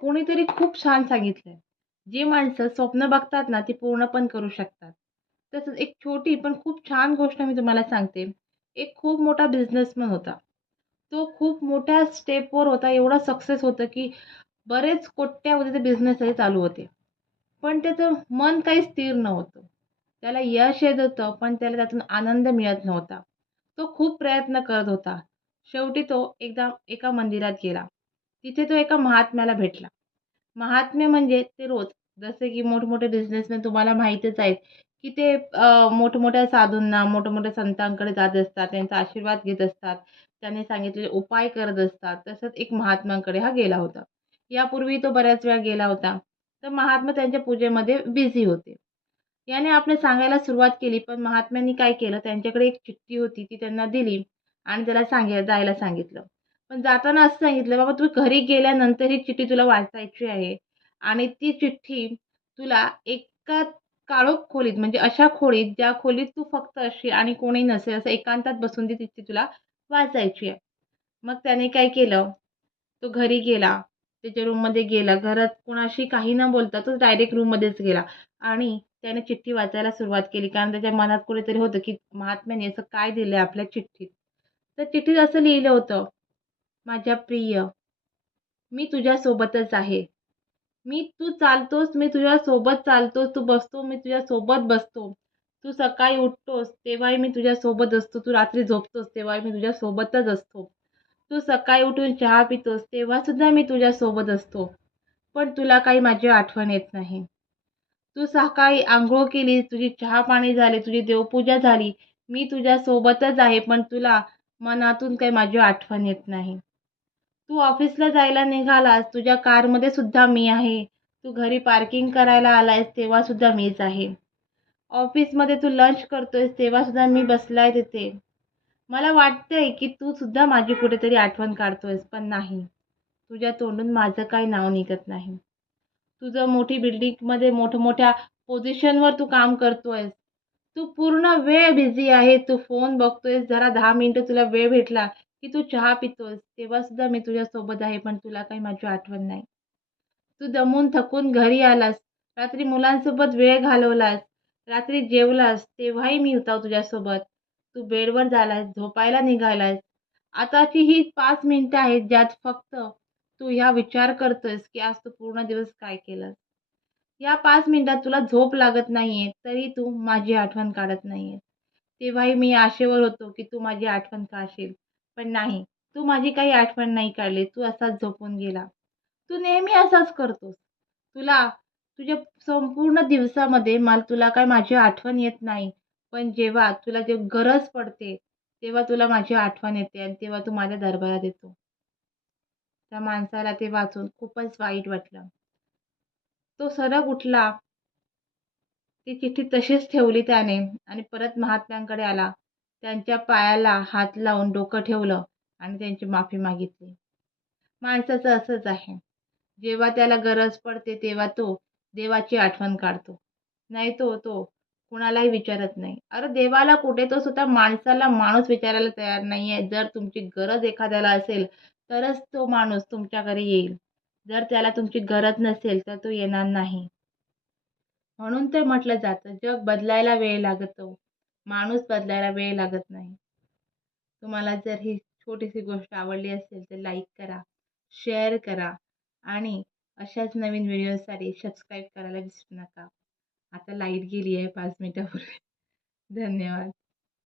कोणीतरी खूप छान सांगितलंय. जी माणसं स्वप्न बघतात ना ती पूर्ण पण करू शकतात. तसंच एक छोटी पण खूप छान गोष्ट मी तुम्हाला सांगते. एक खूप मोठा बिझनेसमॅन होता. तो खूप मोठ्या स्टेपवर होता. एवढा सक्सेस होतं की बरेच कोट्यावधी ते बिझनेसही चालू होते. पण त्याचं मन काही स्थिर नव्हतं. त्याला यश येत होतं पण त्याला त्यातून आनंद मिळत नव्हता. तो खूप प्रयत्न करत होता. शेवटी तो एकदा एका मंदिरात गेला. तिथे तो एका महात्म्याला भेटला. महात्मे म्हणजे ते रोज जसे की मोठमोठे बिझनेसमॅन तुम्हाला माहीतच आहेत की ते मोठमोठ्या साधूंना मोठमोठ्या संतांकडे जात असतात त्यांचा आशीर्वाद घेत असतात त्यांनी सांगितलेले उपाय करत असतात तसंच एक महात्म्यांकडे हा गेला होता. यापूर्वी तो बऱ्याच वेळा गेला होता. तर महात्मा त्यांच्या पूजेमध्ये बिझी होते. याने आपले सांगायला सुरुवात केली पण महात्म्यांनी काय केलं त्यांच्याकडे एक चिठ्ठी होती ती त्यांना दिली आणि त्याला सांगे जायला सांगितलं. पण जाताना असं सांगितलं बाबा तू घरी गेल्यानंतर ही चिठ्ठी तुला वाचायची आहे आणि ती चिठ्ठी तुला एका काळोख खोलीत म्हणजे अशा खोलीत ज्या खोलीत तू फक्त अशी आणि कोणी नसेल असं एकांतात बसून ती चिठ्ठी तुला वाचायची आहे. मग त्याने काय केलं? तो घरी गेला त्याच्या रूममध्ये गेला. घरात कोणाशी काही न बोलता तो डायरेक्ट रूममध्येच गेला आणि त्याने चिठ्ठी वाचायला सुरुवात केली. कारण त्याच्या मनात कुठेतरी होतं की महात्म्याने असं काय दिलं आहे आपल्या चिठ्ठीत? तर चिठ्ठीत असं लिहिलं होतं माझ्या प्रिय मी तुझ्यासोबतच आहे. मी तू चालतोस मी तुझ्यासोबत चालतोस तू बसतो मी तुझ्यासोबत बसतो. तू सकाळी उठतोस तेव्हाही मी तुझ्यासोबत असतो. तू रात्री झोपतोस तेव्हाही मी तुझ्यासोबतच असतो. तू सकाळी उठून चहा पितोस तेव्हासुद्धा मी तुझ्यासोबत असतो. पण तुला काही माझी आठवण येत नाही. तू सकाळी आंघोळ केली तुझी चहा पाणी झाली तुझी देवपूजा झाली मी तुझ्यासोबतच आहे पण तुला मनातून काही माझी आठवण येत नाही. तू ऑफिसला जायला निघालास तुझ्या कारमध्ये सुद्धा मी आहे. तू घरी पार्किंग करायला आलायस तेव्हा सुद्धा मीच आहे. ऑफिसमध्ये तू लंच करतोयस तेव्हा सुद्धा मी बसलाय तिथे. मला वाटतंय की तू सुद्धा माझी कुठेतरी आठवण काढतोयस पण नाही. तुझ्या तोंडून माझं काही नाव निघत नाही. तुझं मोठी बिल्डिंगमध्ये मोठमोठ्या पोझिशनवर तू काम करतोयस. तू पूर्ण वेळ बिझी आहे तू फोन बघतोयस जरा दहा मिनटं तुला वेळ भेटला की तू चहा पितोस तेव्हा सुद्धा मी तुझ्यासोबत आहे पण तुला काही माझी आठवण नाही. तू दमून थकून घरी आलास रात्री मुलांसोबत वेळ घालवलास रात्री जेवलास तेव्हाही मी होता तुझ्यासोबत. तू बेडवर झालास झोपायला निघालास. आताची ही पाच मिनिटं आहेत ज्यात फक्त तू ह्या विचार करतोस की आज तू पूर्ण दिवस काय केलंस. या पाच मिनिटात तुला झोप लागत नाहीये तरी तू माझी आठवण काढत नाहीये. तेव्हाही मी आशेवर होतो की तू माझी आठवण काढशील. पण नाही. तू माझी काही आठवण नाही काढली. तू असाच झोपून गेला. तू नेहमी असाच करतोस. तुला तुझ्या संपूर्ण दिवसामध्ये मला तुला काय माझी आठवण येत नाही. पण जेव्हा तुला जे गरज पडते तेव्हा तुला माझी आठवण येते आणि तेव्हा तू माझ्या दरबारात येतो. त्या माणसाला ते वाचून खूपच वाईट वाटलं. तो सरग उठला. ती चिठ्ठी तशीच ठेवली त्याने आणि परत महात्म्यांकडे आला. त्यांच्या पायाला हात लावून डोकं ठेवलं आणि त्यांची माफी मागितली. माणसाचं असंच आहे. जेव्हा त्याला गरज पडते तेव्हा तो देवाची आठवण काढतो. नाही तो तो कुणालाही विचारत नाही. अरे देवाला कुठे तो सुद्धा माणसाला माणूस विचारायला तयार नाही आहे जर तुमची गरज एखाद्याला असेल तरच तो माणूस तुमच्याकडे येईल. जर त्याला तुमची गरज नसेल तर तो येणार नाही. म्हणून ते म्हटलं जातं जग बदलायला वेळ लागतो. माणूस बदलायला वेळ लागत नाही. तुम्हाला जर ही छोटीशी गोष्ट आवडली असेल तर लाईक करा शेअर करा आणि अशाच नवीन व्हिडिओसाठी सबस्क्राईब करायला विसरू नका. आता लाइट गेली आहे पाच मिनटापूर्वी. धन्यवाद.